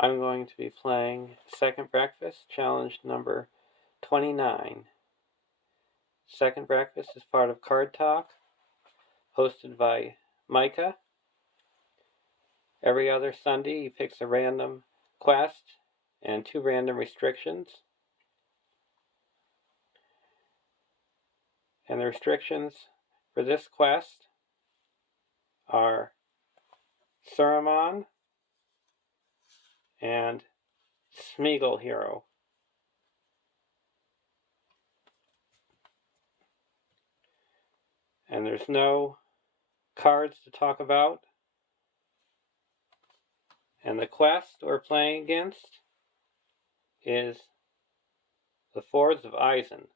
I'm going to be playing Second Breakfast, challenge number 29. Second Breakfast is part of Card Talk, hosted by Micah. Every other Sunday, he picks a random quest and 2 random restrictions. And the restrictions for this quest are Saruman and Smeagol hero. And there's no cards to talk about. And the quest we're playing against is the Fords of Isen.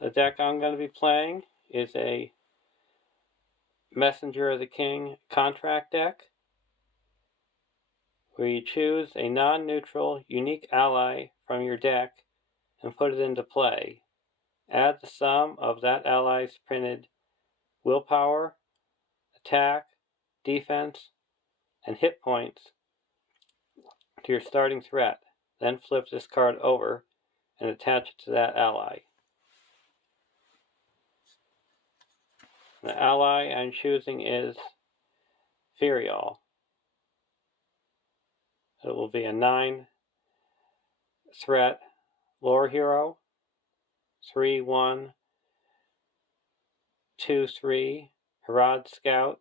The deck I'm going to be playing is a Messenger of the King contract deck, where you choose a non-neutral unique ally from your deck and put it into play. Add the sum of that ally's printed willpower, attack, defense, and hit points to your starting threat. Then flip this card over and attach it to that ally. The ally I'm choosing is Ferial. It will be a 9 threat lore hero, 3/1, 2/3, Herod Scout.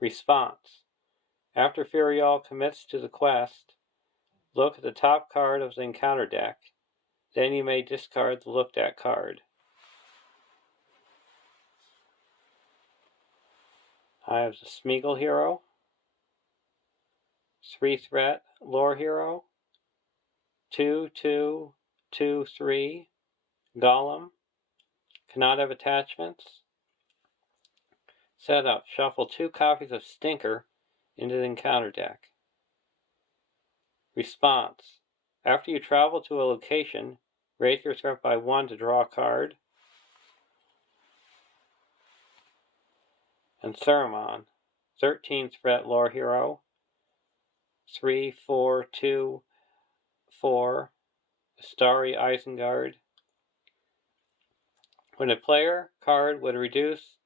Response. After Ferial commits to the quest, look at the top card of the encounter deck. Then you may discard the looked at card. I have the Smeagol hero, 3 threat lore hero, 2/2, 2/3, Golem. Cannot have attachments. Setup. Shuffle 2 copies of Stinker into the encounter deck. Response. After you travel to a location, rate your threat by 1 to draw a card. And Saruman, 13th threat lore hero, 3/4, 2/4, Starry Isengard. When a player card would reduce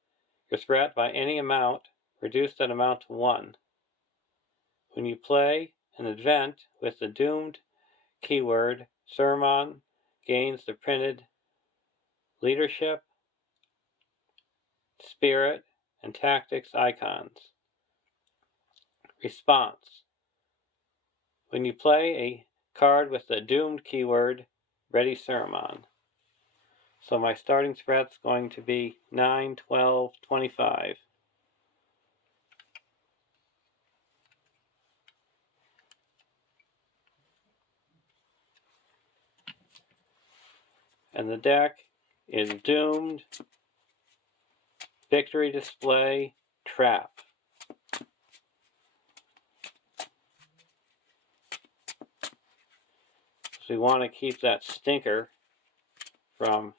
your threat by any amount, reduce that amount to 1. When you play an event with the doomed keyword, Saruman gains the printed leadership, spirit, and tactics icons. Response. When you play a card with the doomed keyword, ready Saruman. So my starting threat's going to be 9, 12, 25. And the deck is Doomed, Victory Display, Trap. So we want to keep that Stinker from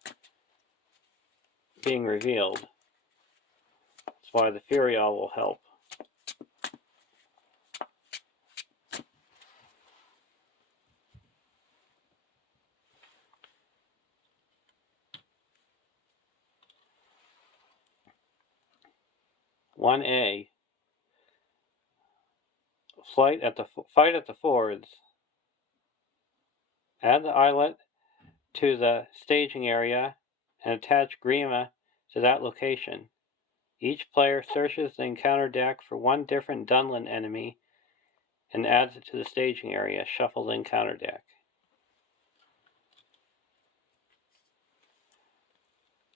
being revealed. That's why the Ferial will help. One A. Fight at the Fords. Add the islet to the staging area and attach Grima to that location. Each player searches the encounter deck for 1 different Dunlin enemy and adds it to the staging area. Shuffle the encounter deck.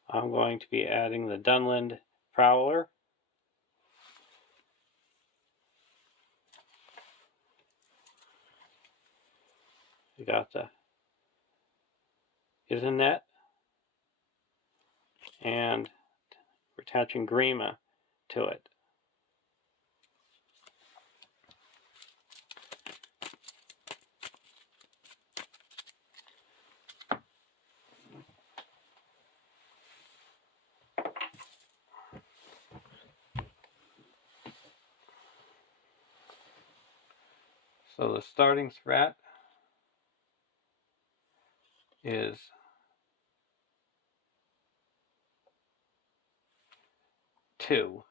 I'm going to be adding the Dunland Prowler. We got the Isen, and we're attaching Grima to it. So the starting threat is 2.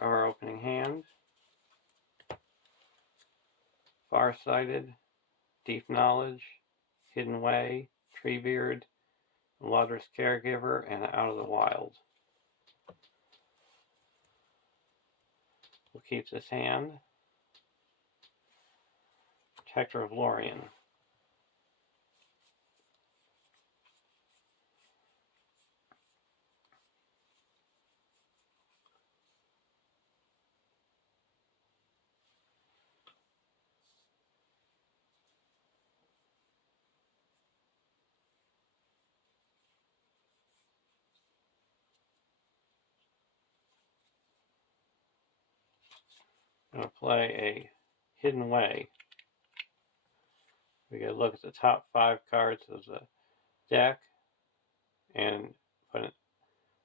Our opening hand. Farsighted, Deep Knowledge, Hidden Way, Treebeard, Lover's Caregiver, and Out of the Wild. We'll keep this hand. Protector of Lorien. I'm going to play a Hidden Way. We get a look at the top 5 cards of the deck and put a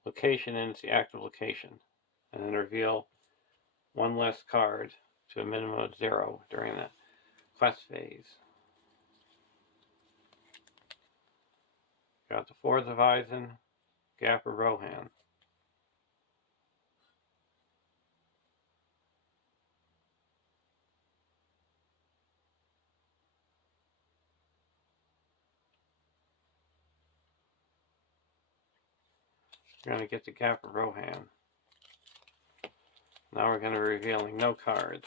location in, it's the active location, and then reveal one less card to a minimum of 0 during the quest phase. Got the Fords of Isen, Gapper Rohan. We're going to get the Gapper Rohan. Now we're going to be revealing no cards.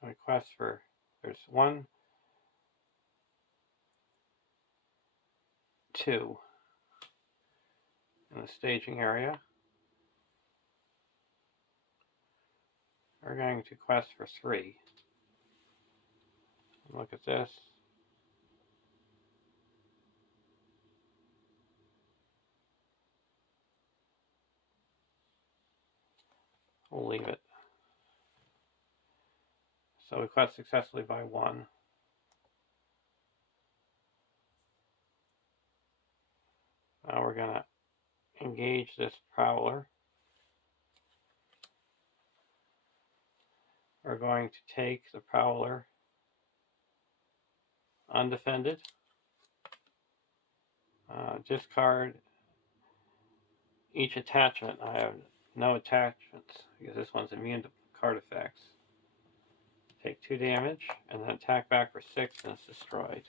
Request for, there's 1, 2 in the staging area. We're going to quest for 3. Look at this. We'll leave it. So we quest successfully by 1. Now we're going to engage this Prowler. We're going to take the Prowler undefended. Discard each attachment. I have no attachments because this one's immune to card effects. Take 2 damage and then attack back for 6 and it's destroyed.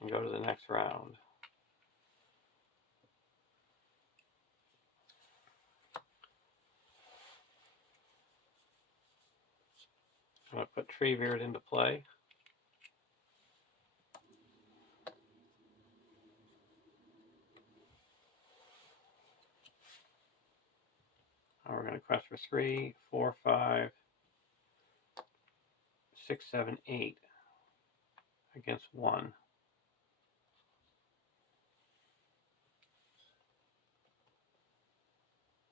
And go to the next round. I'm going to put Treebeard into play. Now we're going to quest for 3, 4, 5, 6, 7, 8 against 1.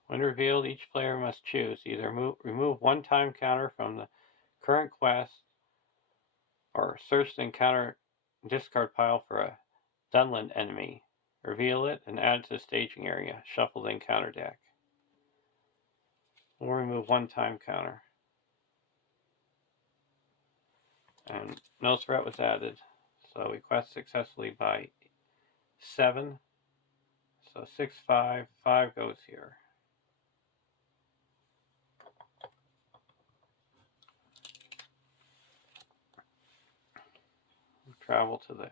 When revealed, each player must choose either remove 1 time counter from the current quest or search the encounter discard pile for a Dunland enemy. Reveal it and add it to the staging area. Shuffle the encounter deck. We'll remove 1 time counter. And no threat was added. So we quest successfully by 7. So 6, 5, 5 goes here. We'll travel to the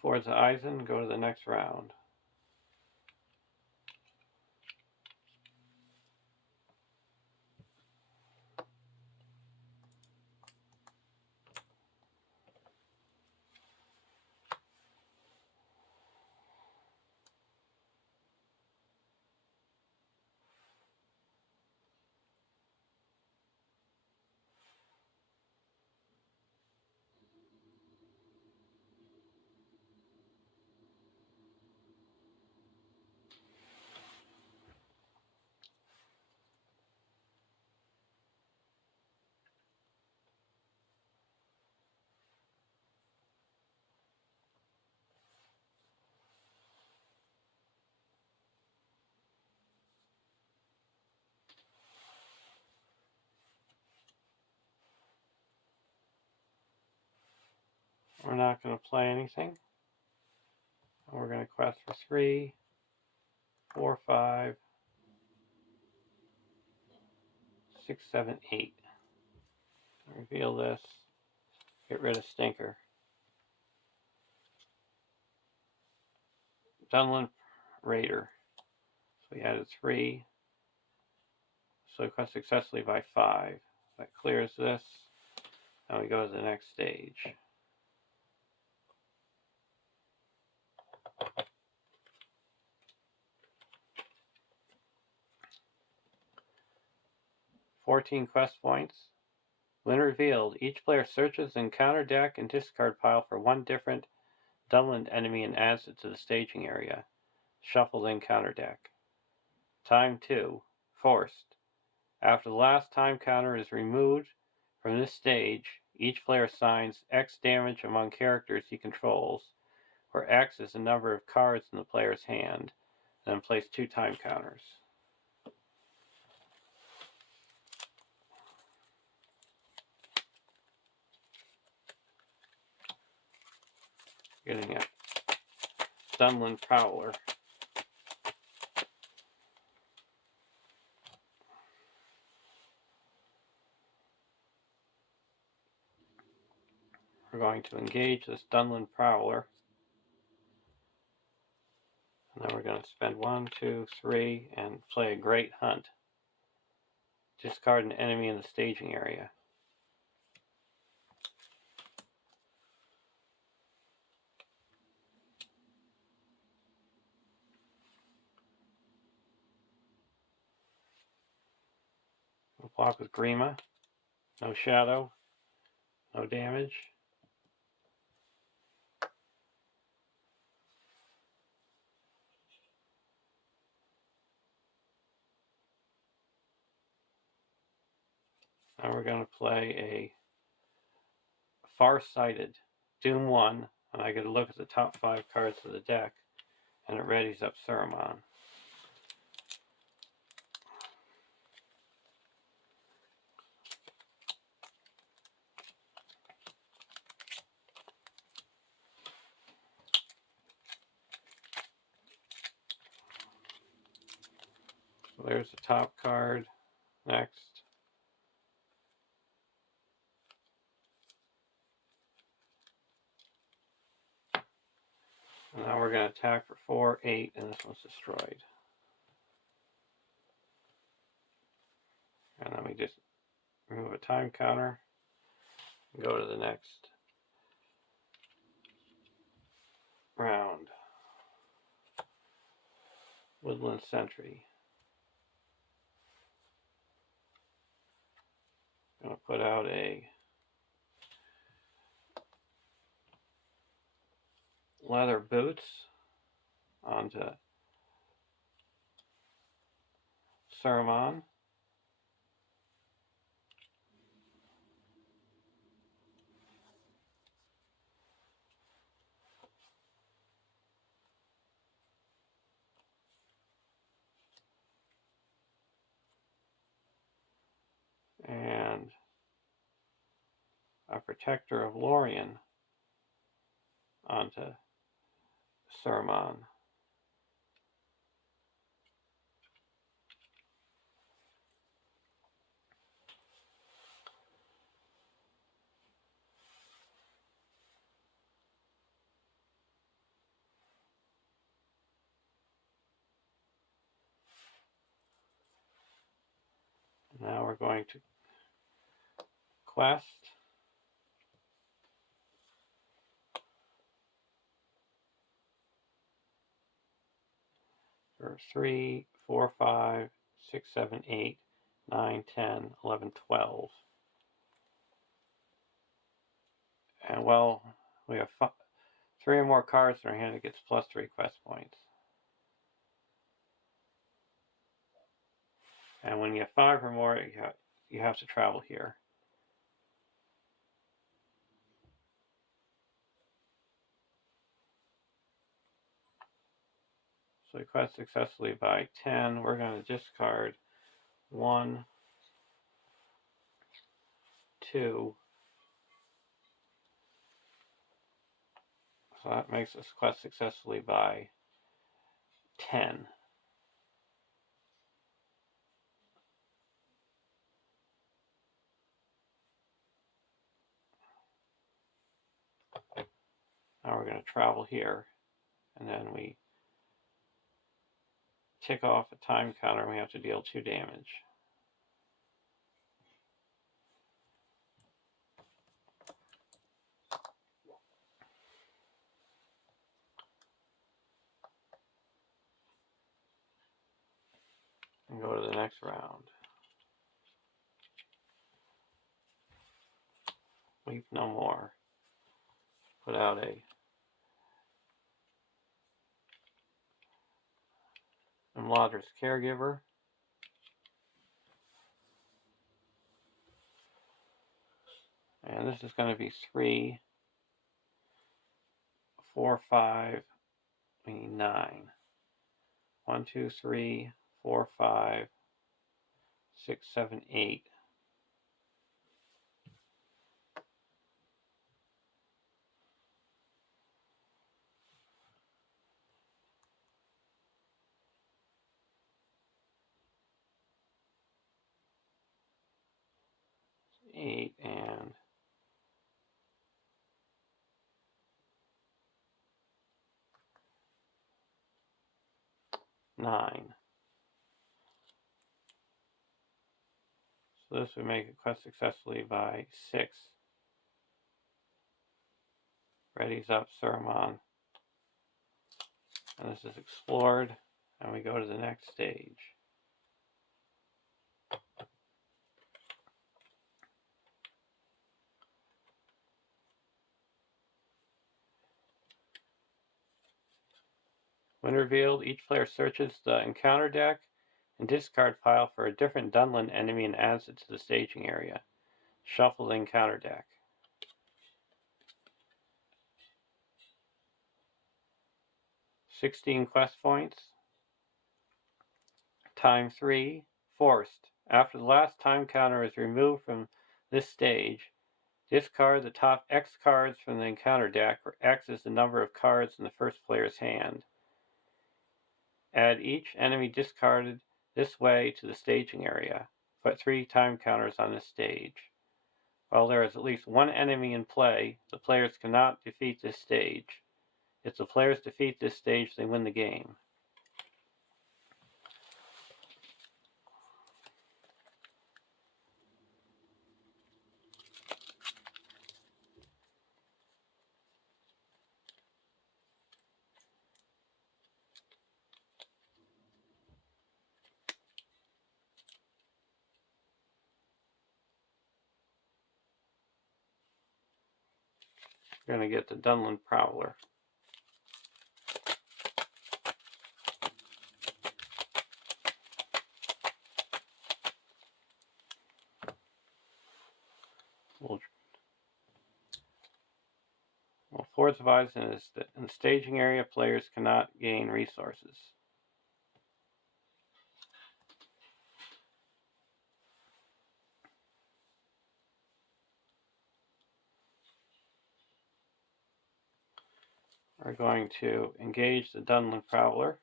Fords of Isen, go to the next round. we're not going to play anything. And we're going to quest for 3, 4, 5, 6, 7, 8. Reveal this. Get rid of Stinker. Dunlin Raider. So we added 3. So we quest successfully by 5. That clears this. And we go to the next stage. "14 quest points. When revealed, each player searches the encounter deck and discard pile for one different Dunlin enemy and adds it to the staging area. Shuffle the encounter deck. Time 2. Forced. After the last time counter is removed from this stage, each player assigns X damage among characters he controls, where X is the number of cards in the player's hand, and then place 2 time counters. Getting a Dunlin Prowler. We're going to engage this Dunlin Prowler. And then we're going to spend 1, 2, 3 and play a Great Hunt. Discard an enemy in the staging area. We'll block with Grima. No shadow. No damage. Now we're going to play a Far-Sighted Doom 1, and I get a look at the top 5 cards of the deck, and it readies up Saruman. So there's the top card. Next. And now we're going to attack for 4, 8, and this one's destroyed. And then we just remove a time counter and go to the next round. Woodland Sentry. I'm going to put out a Leather Boots onto Saruman. And a Protector of Lorien onto Saruman. Now we're going to quest for 3, 4, 5, 6, 7, 8, 9, 10, 11, 12. And well, we have 3 or more cards in our hand, it gets plus 3 quest points. And when you have 5 or more, you have to travel here. So we quest successfully by 10. We're going to discard 1, 2, So that makes this quest successfully by 10. Now we're going to travel here, and then we tick off a time counter and we have to deal 2 damage. And go to the next round. Weep no more. Put out a Imladris Caregiver. And this is going to be 3, 4, 5, we need 9. 1, 2, 3, 4, 5, 6, 7, 8. Eight and 9. So this would make a quest successfully by 6. Readies up Saruman. And this is explored. And we go to the next stage. When revealed, each player searches the encounter deck and discard pile for a different Dunlin enemy and adds it to the staging area. Shuffle the encounter deck. 16 quest points. Time 3. Forced. After the last time counter is removed from this stage, discard the top X cards from the encounter deck, where X is the number of cards in the first player's hand. Add each enemy discarded this way to the staging area. Put 3 time counters on this stage. While there is at least 1 enemy in play, the players cannot defeat this stage. If the players defeat this stage, they win the game. We're going to get the Dunlin Prowler. Well, Force of Isen is that in the staging area, players cannot gain resources. We're going to engage the Dunlin Prowler.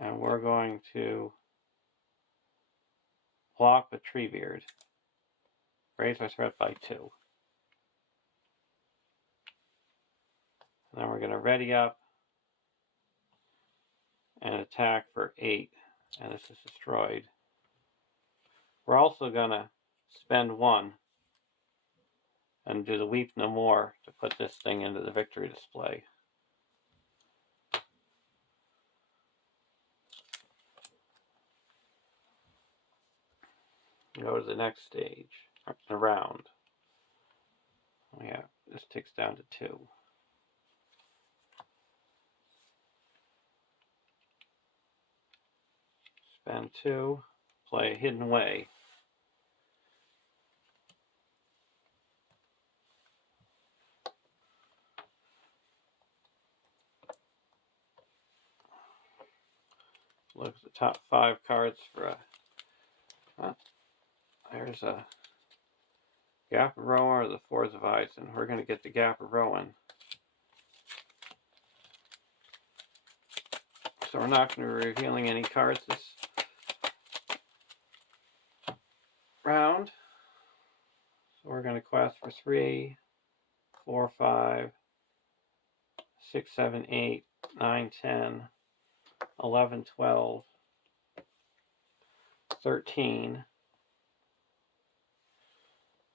And we're going to block with Treebeard. Raise our threat by 2. And then we're going to ready up and attack for 8. And this is destroyed. We're also going to spend 1 and do the Weep No More to put this thing into the victory display. Go to the next stage, the round. Yeah, this ticks down to 2. Spend 2, play Hidden Way. look at the top 5 cards for there's a Gap of Rowan or the Fours of Isen. We're going to get the Gap of Rowan. So we're not going to be revealing any cards this round. So we're going to quest for 3, 4, 5, 6, 7, 8, 9, 10, 11, 12, 13.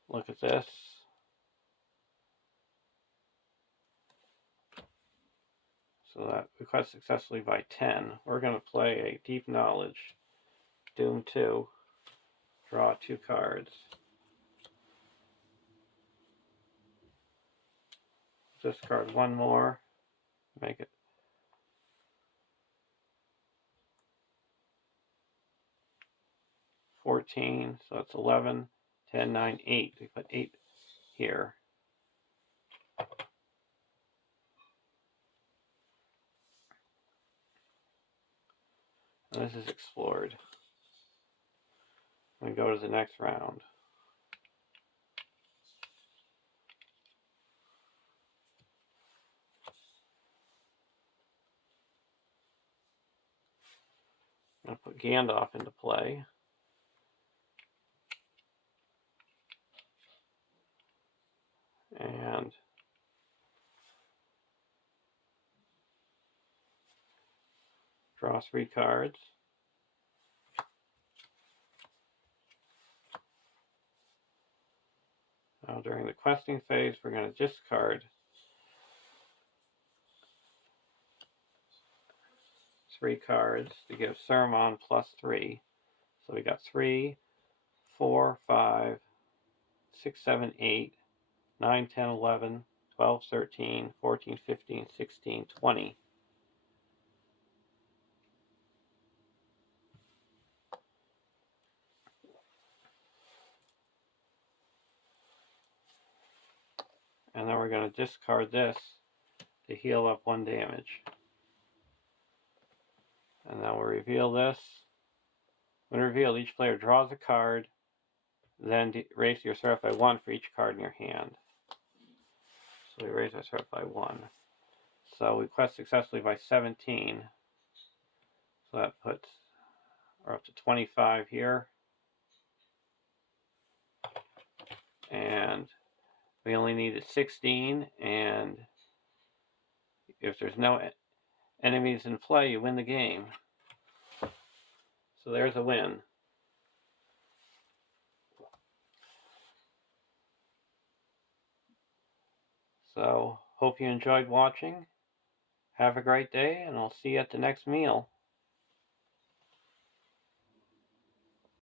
Look at this. So that we quest successfully by 10. We're going to play a Deep Knowledge. Doom 2. Draw 2 cards. Discard 1 more. Make it 14. So it's 11, 10, 9, 8. We put 8 here. And this is explored. We go to the next round. I'm going to put Gandalf into play. And draw 3 cards. Now during the questing phase, we're going to discard 3 cards to give Saruman +3. So we got 3, 4, 5, 6, 7, 8, 9, 10, 11, 12, 13, 14, 15, 16, 20. And then we're going to discard this to heal up 1 damage. And then we'll reveal this. When revealed, each player draws a card, then raise your threat by 1 for each card in your hand. So we raise our threat by 1. So we quest successfully by 17. So that puts, we're up to 25 here. And we only needed 16, and if there's no enemies in play, you win the game. So there's a win. So hope you enjoyed watching. Have a great day, and I'll see you at the next meal.